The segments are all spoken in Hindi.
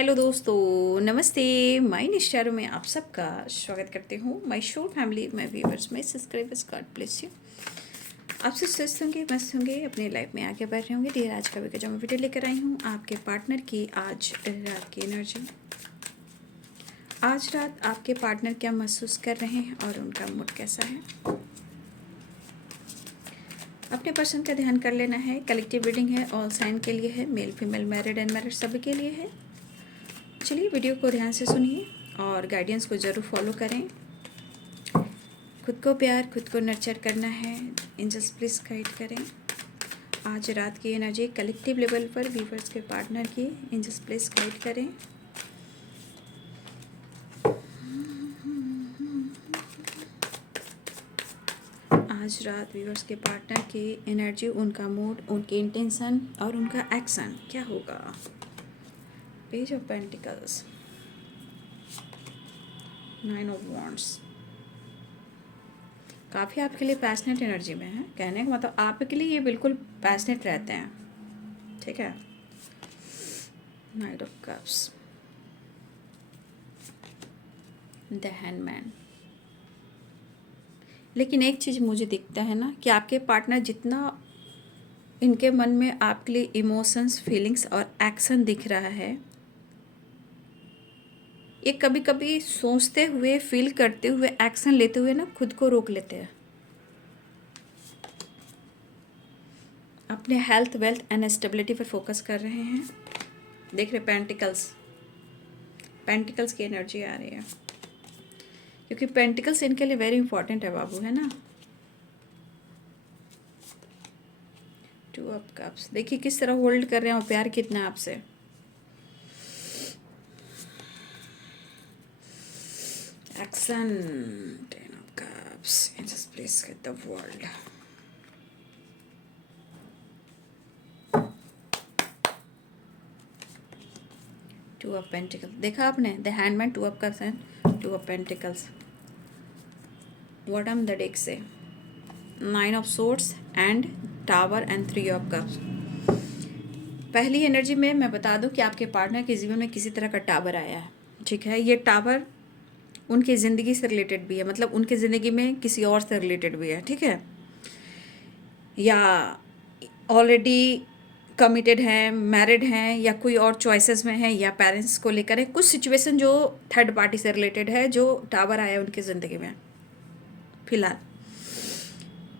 हेलो दोस्तों, नमस्ते। माय निश्चारों में आप सबका स्वागत करते हूँ। My show family, my viewers, my subscribers, God bless you. आप सब स्वस्थ होंगे, मस्त होंगे, अपने लाइफ में आगे बढ़ रहे होंगे। डियर, आज का जो मैं वीडियो लेकर आई हूँ आपके पार्टनर की आज रात की एनर्जी। आज रात आपके पार्टनर क्या महसूस कर रहे हैं और उनका मूड कैसा है। अपने पर्सन का ध्यान कर लेना है। कलेक्टिव रीडिंग है, ऑल साइन के लिए है, मेल फीमेल, मैरिड अनमैरिड सभी के लिए है। चलिए वीडियो को ध्यान से सुनिए और गाइडेंस को ज़रूर फॉलो करें। खुद को प्यार, खुद को नर्चर करना है। एंजल्स प्लीज़ गाइड करें। आज रात की एनर्जी कलेक्टिव लेवल पर व्यूअर्स के पार्टनर की एंजल्स प्लीज़ गाइड करें। आज रात व्यूअर्स के पार्टनर की एनर्जी, उनका मूड, उनकी इंटेंशन और उनका एक्शन क्या होगा। Page of pentacles, 9 of wands. काफ़ी आपके लिए पैशनेट एनर्जी में है। कहने का मतलब आपके लिए ये बिल्कुल पैशनेट रहते हैं, ठीक है। Night of cups, the handman. लेकिन एक चीज़ मुझे दिखता है ना कि आपके पार्टनर जितना इनके मन में आपके लिए इमोशंस, फीलिंग्स और एक्शन दिख रहा है, ये कभी कभी सोचते हुए, फील करते हुए, एक्शन लेते हुए ना खुद को रोक लेते हैं। अपने हेल्थ, वेल्थ एंड स्टेबिलिटी पर फोकस कर रहे हैं। देख रहे पेंटिकल्स की एनर्जी आ रही है, क्योंकि पेंटिकल्स इनके लिए वेरी इंपॉर्टेंट है बाबू, है ना। 2 ऑफ कप्स, देखिए किस तरह होल्ड कर रहे हैं और प्यार कितना आपसे। Action, 10 of cups, just please get the world. Two of pentacles, देखा आपने, the handman, 2 of cups and 2 of pentacles. Bottom the deck से 9 of swords and tower and 3 of cups. पहली एनर्जी में मैं बता दूं कि आपके पार्टनर के जीवन में किसी तरह का टावर आया है, ठीक है। ये टावर उनकी ज़िंदगी से रिलेटेड भी है, मतलब उनकी ज़िंदगी में किसी और से रिलेटेड भी है, ठीक है। या ऑलरेडी कमिटेड हैं, मैरिड हैं, या कोई और चॉइसेस में हैं, या पेरेंट्स को लेकर है। कुछ सिचुएशन जो थर्ड पार्टी से रिलेटेड है, जो टावर आया है उनकी ज़िंदगी में फिलहाल।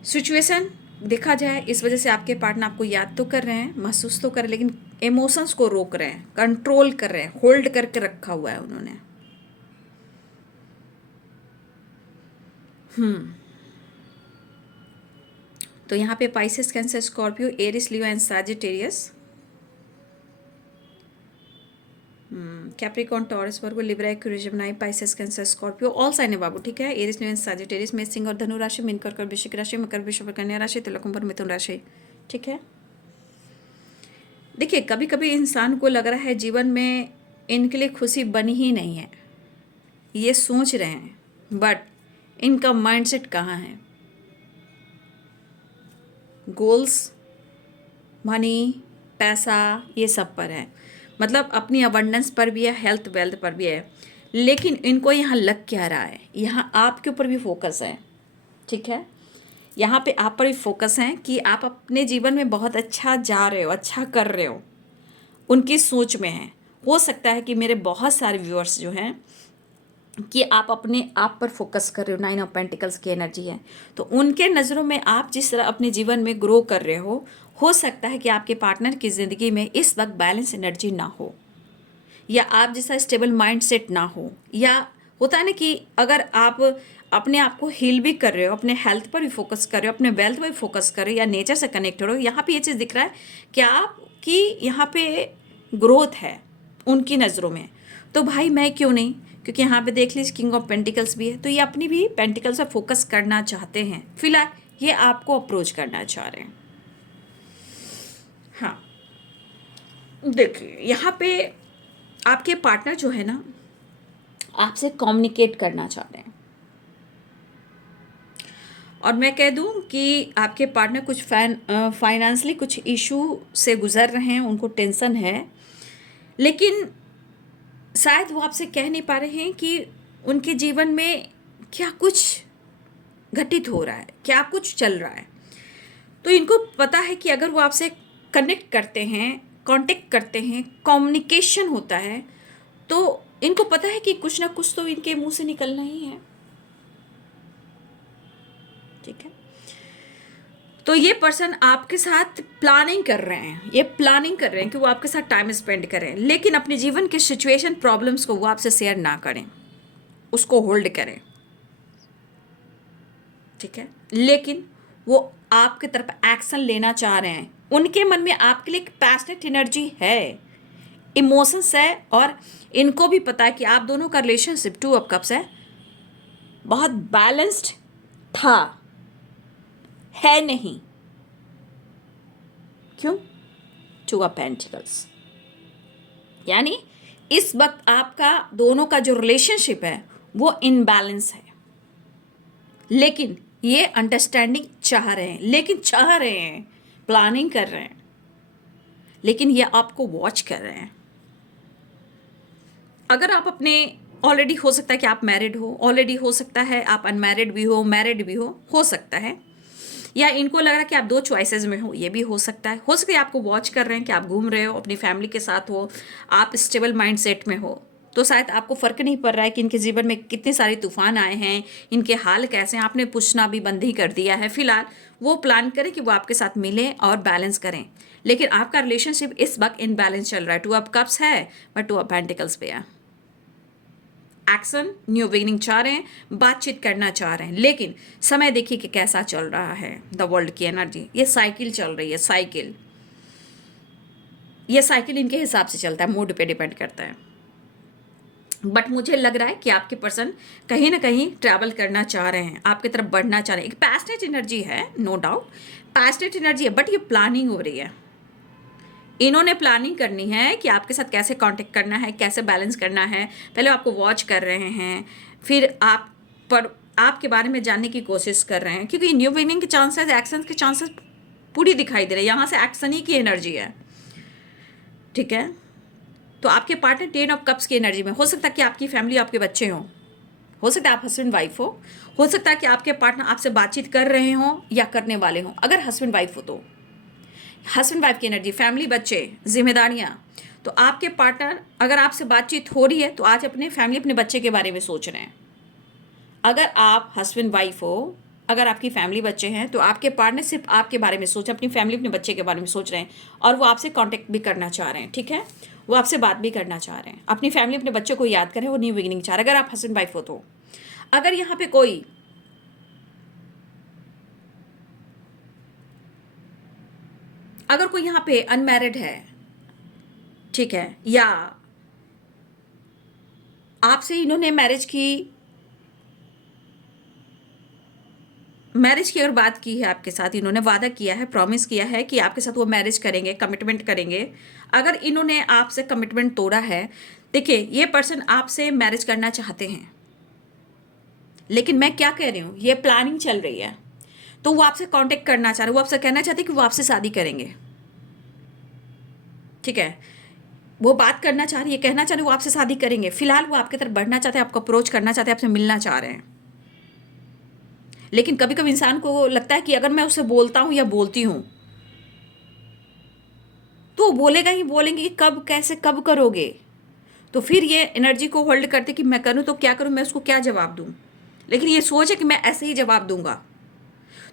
सिचुएशन देखा जाए, इस वजह से आपके पार्टनर आपको याद तो कर रहे हैं, महसूस तो कर रहे हैं, लेकिन इमोशंस को रोक रहे हैं, कंट्रोल कर रहे हैं, होल्ड करके रखा हुआ है उन्होंने। तो यहाँ पे Pisces, Cancer, Scorpio, Aries, Leo and Sagittarius, Capricorn, Taurus, Virgo, Libra, Aquarius, Gemini, Pisces, Cancer, Scorpio all sign है बाबू, ठीक है। एरिस, लियो एंड सैजिटेरियस में सिंह और धनु राशि, मीन, कर्क, वृश्चिक राशि, मकर, वृषभ, कन्या राशि, तुला, कुंभ, मिथुन राशि, ठीक है। देखिए कभी कभी इंसान को लग रहा है जीवन में इनके लिए खुशी बनी ही नहीं है, ये सोच रहे हैं, बट इनका माइंडसेट कहाँ है। गोल्स, मनी, पैसा, ये सब पर है, मतलब अपनी अबंडेंस पर भी है, हेल्थ वेल्थ पर भी है। लेकिन इनको यहाँ लग क्या रहा है, यहाँ आपके ऊपर भी फोकस है, ठीक है। यहाँ पे आप पर भी फोकस है कि आप अपने जीवन में बहुत अच्छा जा रहे हो, अच्छा कर रहे हो, उनकी सोच में है। हो सकता है कि मेरे बहुत सारे व्यूअर्स जो हैं कि आप अपने आप पर फोकस कर रहे हो, 9 ऑफ पेंटिकल्स की एनर्जी है, तो उनके नज़रों में आप जिस तरह अपने जीवन में ग्रो कर रहे हो सकता है कि आपके पार्टनर की ज़िंदगी में इस वक्त बैलेंस एनर्जी ना हो, या आप जैसा स्टेबल माइंडसेट ना हो, या होता है ना कि अगर आप अपने आप को हील भी कर रहे हो, अपने हेल्थ पर भी फोकस कर रहे हो, अपने वेल्थ पर भी फोकस कर रहे हो, या नेचर से कनेक्ट हो रहे हो, यहाँ पे ये चीज़ दिख रहा है कि आपकी यहाँ पे ग्रोथ है उनकी नज़रों में। तो भाई मैं क्यों नहीं, क्योंकि यहाँ पे देख लीजिए किंग ऑफ पेंटिकल्स भी है, तो ये अपनी भी पेंटिकल्स पर फोकस करना चाहते हैं। फिलहाल ये आपको अप्रोच करना चाह रहे हैं। हाँ, देखिए यहाँ पे आपके पार्टनर जो है ना, आपसे कम्युनिकेट करना चाहते हैं। और मैं कह दूं कि आपके पार्टनर कुछ फाइनेंशियली कुछ इशू से गुजर रहे हैं, उनको टेंशन है, लेकिन शायद वो आपसे कह नहीं पा रहे हैं कि उनके जीवन में क्या कुछ घटित हो रहा है, क्या कुछ चल रहा है। तो इनको पता है कि अगर वो आपसे कनेक्ट करते हैं, कांटेक्ट करते हैं, कम्युनिकेशन होता है, तो इनको पता है कि कुछ ना कुछ तो इनके मुंह से निकलना ही है। ठीक है, तो ये पर्सन आपके साथ प्लानिंग कर रहे हैं, ये प्लानिंग कर रहे हैं कि वो आपके साथ टाइम स्पेंड करें, लेकिन अपने जीवन के सिचुएशन प्रॉब्लम्स को वो आपसे शेयर ना करें, उसको होल्ड करें। ठीक है, लेकिन वो आपकी तरफ एक्शन लेना चाह रहे हैं। उनके मन में आपके लिए एक पैशनेट एनर्जी है, इमोशंस है, और इनको भी पता है कि आप दोनों का रिलेशनशिप 2 ऑफ कप्स है, बहुत बैलेंस्ड था, है नहीं। क्यों? 2 ऑफ पेंटिकल्स, यानी इस वक्त आपका दोनों का जो रिलेशनशिप है वो इनबैलेंस है, लेकिन ये अंडरस्टैंडिंग चाह रहे हैं, प्लानिंग कर रहे हैं, लेकिन ये आपको वॉच कर रहे हैं। अगर आप अपने ऑलरेडी, हो सकता है कि आप मैरिड हो, ऑलरेडी हो सकता है आप अनमैरिड भी हो, मैरिड भी हो सकता है, या इनको लग रहा है कि आप 2 चॉइसेस में हो, ये भी हो सकता है। हो सकता है आपको वॉच कर रहे हैं कि आप घूम रहे हो, अपनी फैमिली के साथ हो, आप स्टेबल माइंड सेट में हो, तो शायद आपको फ़र्क नहीं पड़ रहा है कि इनके जीवन में कितने सारे तूफान आए हैं, इनके हाल कैसे हैं, आपने पूछना भी बंद ही कर दिया है। फिलहाल वो प्लान करें कि वो आपके साथ मिलें और बैलेंस करें, लेकिन आपका रिलेशनशिप इस वक्त इनबैलेंस चल रहा है। 2 ऑफ कप्स है बट 2 ऑफ पेंटिकल्स पे है। एक्शन, न्यू बिगिनिंग चाह रहे हैं, बातचीत करना चाह रहे हैं, लेकिन समय देखिए कि कैसा चल रहा है। द वर्ल्ड की एनर्जी, ये साइकिल चल रही है, साइकिल, ये साइकिल इनके हिसाब से चलता है, मूड पे डिपेंड करता है। बट मुझे लग रहा है कि आपके पर्सन कहीं ना कहीं ट्रैवल करना चाह रहे हैं, आपकी तरफ बढ़ना चाह रहे हैं। एक पैशनेट एनर्जी है, नो डाउट पैशनेट एनर्जी है, बट ये प्लानिंग हो रही है। इन्होंने प्लानिंग करनी है कि आपके साथ कैसे कांटेक्ट करना है, कैसे बैलेंस करना है। पहले आपको वॉच कर रहे हैं, फिर आप पर आपके बारे में जानने की कोशिश कर रहे हैं, क्योंकि न्यू बिगिनिंग के चांसेस, एक्शन के चांसेस पूरी दिखाई दे रहे हैं। यहाँ से एक्शन ही की एनर्जी है। ठीक है, तो आपके पार्टनर 10 ऑफ कप्स की एनर्जी में, हो सकता है कि आपकी फैमिली, आपके बच्चे हों, हो सकता है आप हस्बैंड वाइफ हो सकता है कि आपके पार्टनर आपसे बातचीत कर रहे हों या करने वाले हों। अगर हस्बैंड वाइफ हो तो हस्बैंड वाइफ की एनर्जी, फैमिली, बच्चे, जिम्मेदारियाँ, तो आपके पार्टनर अगर आपसे बातचीत हो रही है तो आज अपने फैमिली, अपने बच्चे के बारे में सोच रहे हैं। अगर आप हस्बैंड वाइफ हो, अगर आपकी फैमिली, बच्चे हैं, तो आपके पार्टनर सिर्फ आपके बारे में सोच, अपनी फैमिली, अपने बच्चे के बारे में सोच रहे हैं, और वो आपसे कांटेक्ट भी करना चाह रहे हैं। ठीक है, वो आपसे बात भी करना चाह रहे हैं, अपनी फैमिली, अपने बच्चों को याद करें, वो न्यू बिगिनिंग चाह रहे हैं। अगर आप हस्बैंड वाइफ हो तो अगर यहाँ पे कोई यहाँ पे अनमैरिड है, ठीक है, या आपसे इन्होंने मैरिज की और बात की है आपके साथ, इन्होंने वादा किया है, प्रॉमिस किया है कि आपके साथ वो मैरिज करेंगे, कमिटमेंट करेंगे। अगर इन्होंने आपसे कमिटमेंट तोड़ा है, देखिए ये पर्सन आपसे मैरिज करना चाहते हैं, लेकिन मैं क्या कह रही हूँ, ये प्लानिंग चल रही है, तो वो आपसे कांटेक्ट करना चाह रहे हैं, वो आपसे कहना चाहते हैं कि वो आपसे शादी करेंगे। ठीक है, वो बात करना चाह रही है, कहना चाह रही है वो आपसे शादी करेंगे। फिलहाल वो आपकी तरफ बढ़ना चाहते हैं, आपको अप्रोच करना चाहते हैं, आपसे मिलना चाह रहे हैं। लेकिन कभी कभी इंसान को लगता है कि अगर मैं उससे बोलता हूँ या बोलती हूँ तो वो बोलेगा ही, बोलेंगे कि कब, कैसे, कब करोगे। तो फिर ये एनर्जी को होल्ड करते कि मैं करूँ तो क्या करूँ, मैं उसको क्या जवाब दूँ। लेकिन ये सोच है कि मैं ऐसे ही जवाब दूंगा।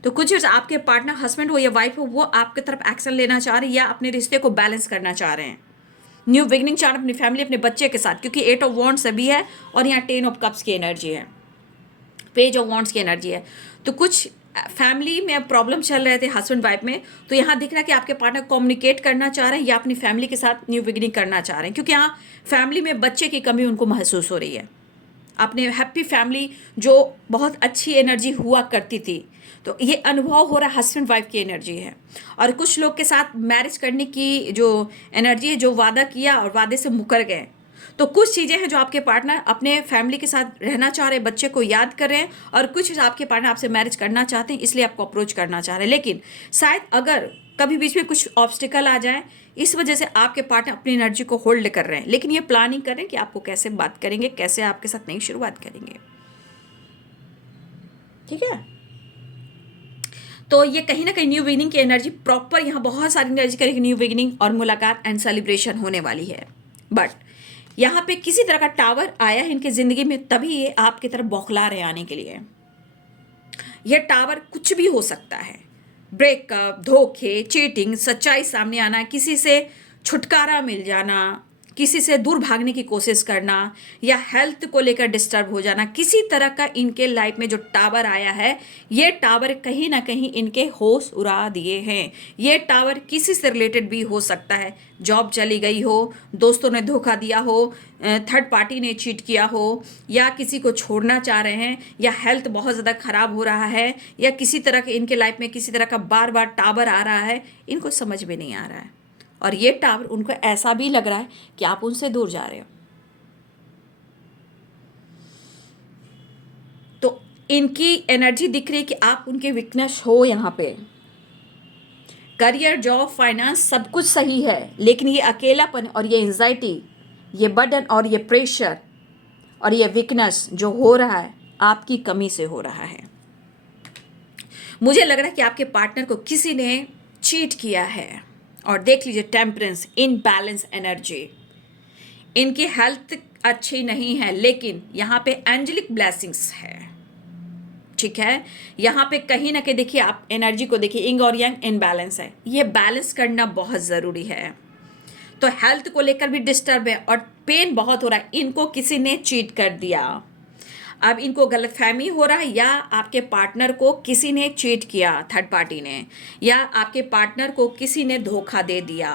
तो कुछ आपके पार्टनर, हस्बैंड हो या वाइफ हो, वो आपकी तरफ एक्शन लेना चाह रहे हैं या अपने रिश्ते को बैलेंस करना चाह रहे हैं, न्यू बिगिनिंग चाह रहे हैं अपनी फैमिली, अपने बच्चे के साथ, क्योंकि 8 ऑफ वॉन्ड्स अभी है और यहाँ 10 ऑफ कप्स की एनर्जी है, पेज ऑफ वॉन्ड्स की एनर्जी है। तो कुछ फैमिली में प्रॉब्लम चल रहे थे हस्बैंड वाइफ में, तो यहाँ दिख रहा है कि आपके पार्टनर कम्युनिकेट करना चाह रहे हैं या अपनी फैमिली के साथ न्यू बिगिनिंग करना चाह रहे हैं, क्योंकि यहाँ फैमिली में बच्चे की कमी उनको महसूस हो रही है। अपने हैप्पी फैमिली जो बहुत अच्छी एनर्जी हुआ करती थी, तो ये अनुभव हो रहा है, हस्बैंड वाइफ की एनर्जी है। और कुछ लोग के साथ मैरिज करने की जो एनर्जी है, जो वादा किया और वादे से मुकर गए, तो कुछ चीज़ें हैं जो आपके पार्टनर अपने फैमिली के साथ रहना चाह रहे हैं, बच्चे को याद कर रहे हैं, और कुछ आपके पार्टनर आपसे मैरिज करना चाहते हैं, इसलिए आपको अप्रोच करना चाह रहे हैं। लेकिन शायद अगर कभी बीच में कुछ ऑब्स्टिकल आ जाए, इस वजह से आपके पार्टनर अपनी एनर्जी को होल्ड कर रहे हैं, लेकिन ये प्लानिंग करें कि आपको कैसे बात करेंगे, कैसे आपके साथ नई शुरुआत करेंगे। ठीक है, तो ये कहीं ना कहीं न्यू बिगिनिंग की एनर्जी प्रॉपर, यहाँ बहुत सारी एनर्जी करेगी न्यू बिगिनिंग और मुलाकात एंड सेलिब्रेशन होने वाली है। बट यहाँ पे किसी तरह का टावर आया है इनकी ज़िंदगी में, तभी ये आपकी तरफ बौखला रहे आने के लिए। यह टावर कुछ भी हो सकता है, ब्रेकअप, धोखे, चीटिंग, सच्चाई सामने आना, किसी से छुटकारा मिल जाना, किसी से दूर भागने की कोशिश करना, या हेल्थ को लेकर डिस्टर्ब हो जाना, किसी तरह का इनके लाइफ में जो टावर आया है, ये टावर कहीं ना कहीं इनके होश उड़ा दिए हैं। ये टावर किसी से रिलेटेड भी हो सकता है, जॉब चली गई हो, दोस्तों ने धोखा दिया हो, थर्ड पार्टी ने चीट किया हो, या किसी को छोड़ना चाह रहे हैं, या हेल्थ बहुत ज़्यादा खराब हो रहा है, या किसी तरह के इनके लाइफ में किसी तरह का बार बार टावर आ रहा है, इनको समझ में नहीं आ रहा है। और ये टावर उनको ऐसा भी लग रहा है कि आप उनसे दूर जा रहे हो। तो इनकी एनर्जी दिख रही है कि आप उनके वीकनेस हो। यहाँ पे करियर, जॉब, फाइनेंस सब कुछ सही है, लेकिन ये अकेलापन और ये एंजाइटी, ये बर्डन और ये प्रेशर और ये वीकनेस जो हो रहा है, आपकी कमी से हो रहा है। मुझे लग रहा है कि आपके पार्टनर को किसी ने चीट किया है। और देख लीजिए टेम्परेंस, इनबैलेंस एनर्जी, इनकी हेल्थ अच्छी नहीं है, लेकिन यहाँ पे एंजेलिक ब्लेसिंग्स है। ठीक है, यहाँ पे कहीं ना कहीं देखिए, आप एनर्जी को देखिए, इंग और यंग इनबैलेंस है, ये बैलेंस करना बहुत ज़रूरी है। तो हेल्थ को लेकर भी डिस्टर्ब है और पेन बहुत हो रहा है, इनको किसी ने चीट कर दिया। अब इनको गलतफहमी हो रहा है, या आपके पार्टनर को किसी ने चीट किया, थर्ड पार्टी ने, या आपके पार्टनर को किसी ने धोखा दे दिया।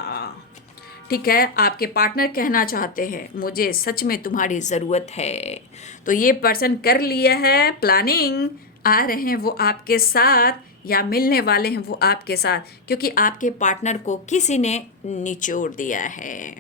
ठीक है, आपके पार्टनर कहना चाहते हैं मुझे सच में तुम्हारी ज़रूरत है। तो ये पर्सन कर लिया है प्लानिंग, आ रहे हैं वो आपके साथ, या मिलने वाले हैं वो आपके साथ, क्योंकि आपके पार्टनर को किसी ने निचोड़ दिया है।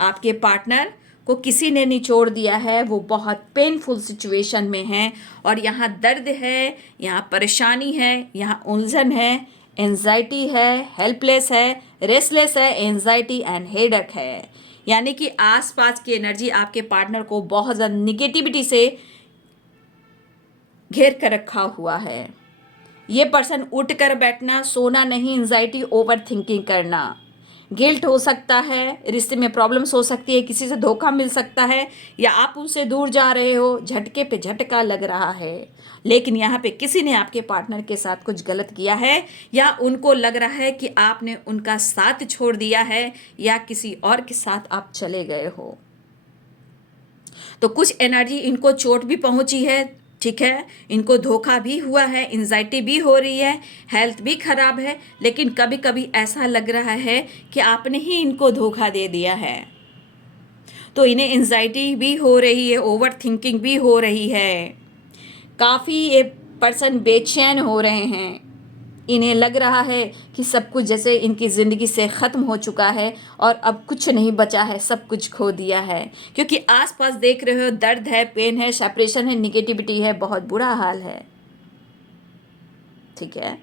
आपके पार्टनर को किसी ने निचोड़ दिया है, वो बहुत पेनफुल सिचुएशन में है, और यहाँ दर्द है, यहाँ परेशानी है, यहाँ उलझन है, एंजाइटी है, हेल्पलेस है, रेस्टलेस है, एंजाइटी एंड हेडेक है। यानी कि आसपास की एनर्जी आपके पार्टनर को बहुत ज़्यादा निगेटिविटी से घेर कर रखा हुआ है। ये पर्सन उठ कर बैठना, सोना नहीं, एंजाइटी, ओवर थिंकिंग करना, गिल्ट हो सकता है, रिश्ते में प्रॉब्लम्स हो सकती है, किसी से धोखा मिल सकता है, या आप उनसे दूर जा रहे हो, झटके पे झटका लग रहा है। लेकिन यहाँ पे किसी ने आपके पार्टनर के साथ कुछ गलत किया है, या उनको लग रहा है कि आपने उनका साथ छोड़ दिया है, या किसी और के साथ आप चले गए हो। तो कुछ एनर्जी इनको चोट भी पहुंची है। ठीक है, इनको धोखा भी हुआ है, एंजाइटी भी हो रही है, हेल्थ भी खराब है, लेकिन कभी कभी ऐसा लग रहा है कि आपने ही इनको धोखा दे दिया है। तो इन्हें एंजाइटी भी हो रही है, ओवर थिंकिंग भी हो रही है, काफ़ी ये पर्सन बेचैन हो रहे हैं। इन्हें लग रहा है कि सब कुछ जैसे इनकी ज़िंदगी से ख़त्म हो चुका है और अब कुछ नहीं बचा है, सब कुछ खो दिया है। क्योंकि आसपास देख रहे हो दर्द है, पेन है, सेपरेशन है, निगेटिविटी है, बहुत बुरा हाल है। ठीक है,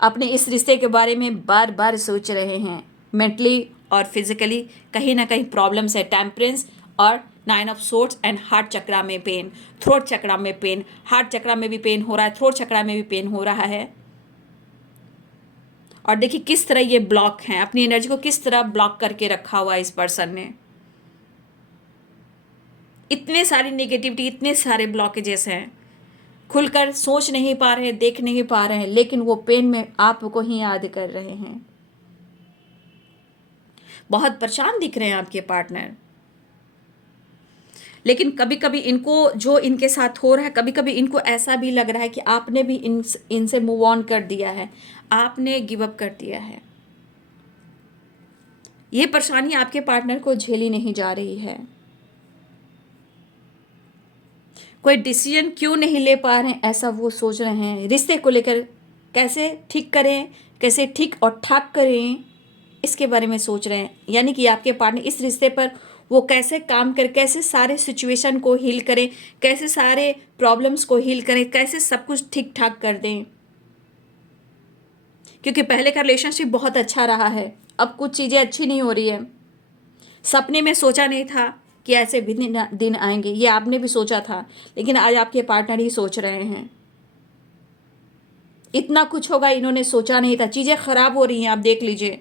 अपने इस रिश्ते के बारे में बार बार सोच रहे हैं, मेंटली और फिजिकली कहीं ना कहीं प्रॉब्लम्स है। टेम्परेंस और 9 ऑफ सोर्ड्स एंड हार्ट चक्रा में पेन, थ्रोट चक्रा में पेन, हार्ट चक्रा में भी पेन हो रहा है, थ्रोट चक्रा में भी पेन हो रहा है। और देखिए किस तरह ये ब्लॉक हैं, अपनी एनर्जी को किस तरह ब्लॉक करके रखा हुआ है इस पर्सन ने। इतने सारी नेगेटिविटी, इतने सारे ब्लॉकेजेस हैं, खुलकर सोच नहीं पा रहे, देख नहीं पा रहे हैं, लेकिन वो पेन में आपको ही याद कर रहे हैं। बहुत परेशान दिख रहे हैं आपके पार्टनर। लेकिन कभी कभी इनको जो इनके साथ हो रहा है, कभी कभी इनको ऐसा भी लग रहा है कि आपने भी इनसे मूव ऑन कर दिया है, आपने गिव अप कर दिया है। ये परेशानी आपके पार्टनर को झेली नहीं जा रही है। कोई डिसीजन क्यों नहीं ले पा रहे हैं, ऐसा वो सोच रहे हैं। रिश्ते को लेकर कैसे ठीक करें, कैसे ठीक और ठाक करें, इसके बारे में सोच रहे हैं। यानी कि आपके पार्टनर इस रिश्ते पर वो कैसे काम करें, कैसे सारे सिचुएशन को हील करें, कैसे सारे प्रॉब्लम्स को हील करें, कैसे सब कुछ ठीक ठाक कर दें, क्योंकि पहले का रिलेशनशिप बहुत अच्छा रहा है, अब कुछ चीज़ें अच्छी नहीं हो रही है। सपने में सोचा नहीं था कि ऐसे भी दिन आएंगे, ये आपने भी सोचा था, लेकिन आज आपके पार्टनर ही सोच रहे हैं। इतना कुछ होगा इन्होंने सोचा नहीं था, चीज़ें खराब हो रही हैं, आप देख लीजिए।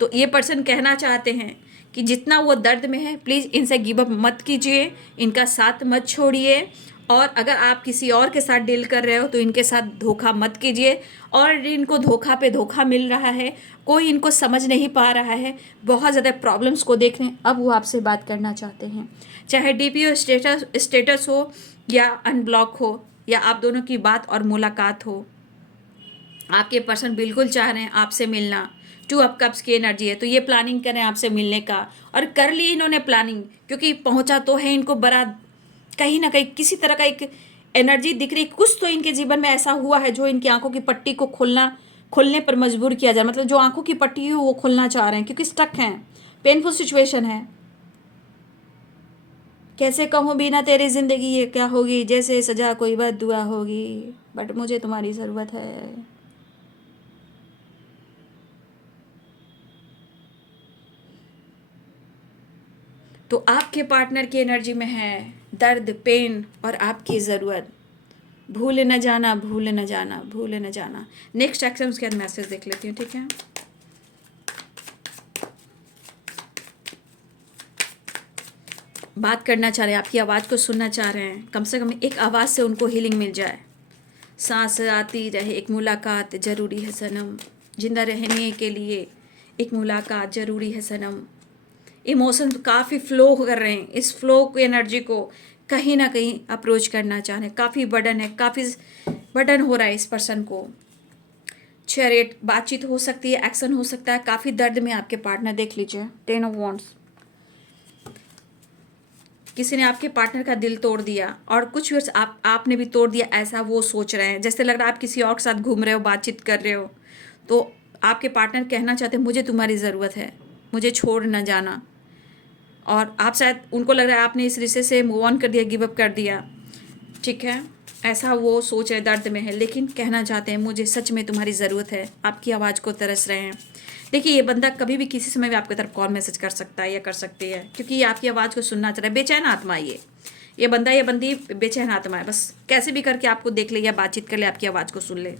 तो ये पर्सन कहना चाहते हैं कि जितना वो दर्द में है, प्लीज़ इनसे गिव अप मत कीजिए, इनका साथ मत छोड़िए, और अगर आप किसी और के साथ डील कर रहे हो तो इनके साथ धोखा मत कीजिए। और इनको धोखा पे धोखा मिल रहा है, कोई इनको समझ नहीं पा रहा है, बहुत ज़्यादा प्रॉब्लम्स को देख रहे हैं। अब वो आपसे बात करना चाहते हैं, चाहे डीपी स्टेटस हो या अनब्लॉक हो, या आप दोनों की बात और मुलाकात हो। आपके पर्सन बिल्कुल चाह रहे हैं आपसे मिलना, 2 ऑफ कप्स की एनर्जी है, तो ये प्लानिंग करें आपसे मिलने का, और कर ली इन्होंने प्लानिंग, क्योंकि पहुंचा तो है इनको बड़ा, कहीं ना कहीं किसी तरह का एक एनर्जी दिख रही, कुछ तो इनके जीवन में ऐसा हुआ है जो इनकी आंखों की पट्टी को खोलने पर मजबूर किया जाए। मतलब जो आंखों की पट्टी है वो खोलना चाह रहे हैं, क्योंकि स्टक हैं, पेनफुल सिचुएशन है। कैसे कहूँ बिना तेरी जिंदगी ये क्या होगी, जैसे सजा कोई बद दुआ होगी, बट मुझे तुम्हारी ज़रूरत है। तो आपके पार्टनर की एनर्जी में है दर्द, पेन और आपकी ज़रूरत। भूल न जाना, भूल न जाना, भूल न जाना। नेक्स्ट एक्शन उसके बाद मैसेज देख लेती हूँ, ठीक है। बात करना चाह रहे हैं, आपकी आवाज़ को सुनना चाह रहे हैं, कम से कम एक आवाज़ से उनको हीलिंग मिल जाए। सांस आती रहे, एक मुलाकात ज़रूरी है सनम, जिंदा रहने के लिए एक मुलाकात ज़रूरी है सनम। इमोशन काफ़ी फ्लो कर रहे हैं, इस फ्लो की एनर्जी को कहीं ना कहीं अप्रोच करना चाह रहे हैं। काफ़ी बर्डन है, काफ़ी बर्डन हो रहा है इस पर्सन को। चैरियट, बातचीत हो सकती है, एक्शन हो सकता है, काफ़ी दर्द में आपके पार्टनर। देख लीजिए 10 ऑफ वॉन्ड्स, किसी ने आपके पार्टनर का दिल तोड़ दिया, और कुछ वर्ष आपने भी तोड़ दिया, ऐसा वो सोच रहे हैं। जैसे लग रहा है आप किसी और के साथ घूम रहे हो, बातचीत कर रहे हो, तो आपके पार्टनर कहना चाहते हैं मुझे तुम्हारी ज़रूरत है, मुझे छोड़ न जाना। और आप शायद, उनको लग रहा है आपने इस रिश्ते से मूव ऑन कर दिया, गिव अप कर दिया, ठीक है, ऐसा वो सोच रहे, दर्द में है, लेकिन कहना चाहते हैं मुझे सच में तुम्हारी ज़रूरत है, आपकी आवाज़ को तरस रहे हैं। देखिए ये बंदा कभी भी किसी समय भी आपकी तरफ कॉल मैसेज कर सकता है या कर सकती है, क्योंकि ये आपकी आवाज़ को सुनना चाह रहा है। बेचैन आत्मा है ये बंदा, ये बंदी बेचैन आत्मा है, बस कैसे भी करके आपको देख ले या बातचीत कर ले, आपकी आवाज़ को सुन ले।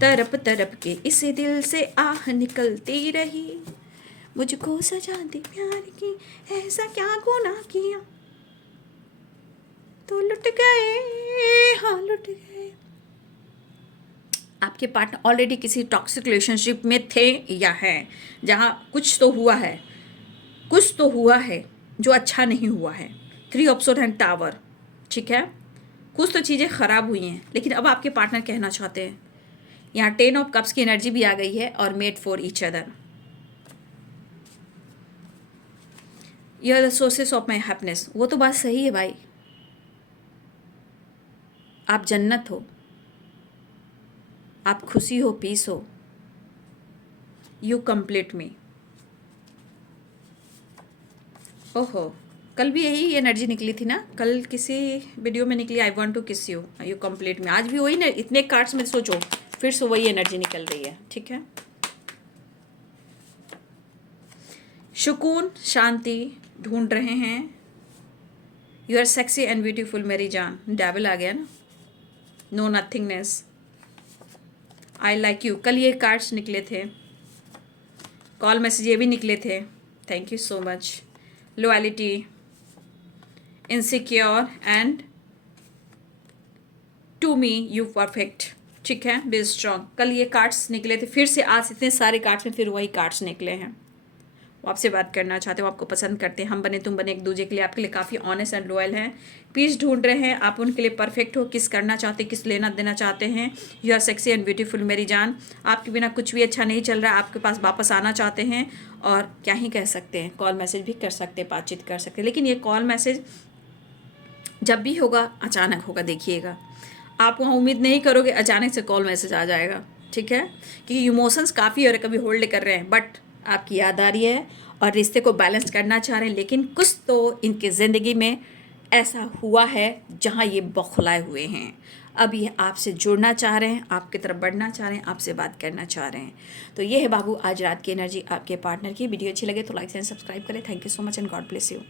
तरप तरप के इस दिल से आह निकलती रही, मुझको सजा दी प्यार की, ऐसा क्या गुनाह किया, तो लुट गए, हाँ लुट गए। आपके पार्टनर ऑलरेडी किसी टॉक्सिक रिलेशनशिप में थे या हैं, जहाँ कुछ तो हुआ है जो अच्छा नहीं हुआ है। 3 ऑफ सोर्ड एंड टावर, ठीक है, कुछ तो चीज़ें खराब हुई हैं, लेकिन अब आपके पार्टनर कहना चाहते हैं। यहाँ 10 ऑफ कप्स की एनर्जी भी आ गई है, और made for each other. You are the sources of my happiness. वो तो बात सही है भाई, आप जन्नत हो, आप खुशी हो, पीस हो, यू कंप्लीट मी। ओहो, कल भी यही एनर्जी निकली थी ना, कल किसी वीडियो में निकली, आई वॉन्ट टू किस यू, यू कंप्लीट मी। आज भी वही ना, इतने कार्ड्स में सोचो, फिर से वही एनर्जी निकल रही है, ठीक है। सुकून, शांति ढूंढ रहे हैं। You are sexy and beautiful मेरी जान। डेविल आ गया ना, no nothingness, I like you, कल ये कार्ड्स निकले थे, कॉल मैसेज ये भी निकले थे, thank you so much. Loyalty, insecure and to me you perfect, ठीक है, बी स्ट्रॉन्ग। कल ये कार्ड्स निकले थे, फिर से आज इतने सारे कार्ड्स में फिर वही कार्ड्स निकले हैं। वो आपसे बात करना चाहते हो, आपको पसंद करते हैं, हम बने तुम बने, एक दूसरे के लिए, आपके लिए काफ़ी ऑनेस्ट एंड लॉयल हैं, पीस ढूंढ रहे हैं, आप उनके लिए परफेक्ट हो, किस करना चाहते हैं, किस लेना देना चाहते हैं। You are sexy and beautiful मेरी जान, आपके बिना कुछ भी अच्छा नहीं चल रहा, आपके पास वापस आना चाहते हैं, और क्या ही कह सकते हैं, कॉल मैसेज भी कर सकते हैं, बातचीत कर सकते हैं, लेकिन ये कॉल मैसेज जब भी होगा अचानक होगा। देखिएगा, आप वहाँ उम्मीद नहीं करोगे अचानक से कॉल मैसेज आ जाएगा, ठीक है, क्योंकि इमोशंस काफ़ी और कभी होल्ड कर रहे हैं, बट आपकी याद आ रही है और रिश्ते को बैलेंस करना चाह रहे हैं, लेकिन कुछ तो इनके ज़िंदगी में ऐसा हुआ है जहाँ ये बौखलाए हुए हैं। अब ये आपसे जुड़ना चाह रहे हैं, आपकी तरफ बढ़ना चाह रहे हैं, आपसे बात करना चाह रहे हैं। तो ये है बाबू आज रात की एनर्जी आपके पार्टनर की। वीडियो अच्छी लगे तो लाइक एंड सब्सक्राइब करें। Thank you so much and God bless you.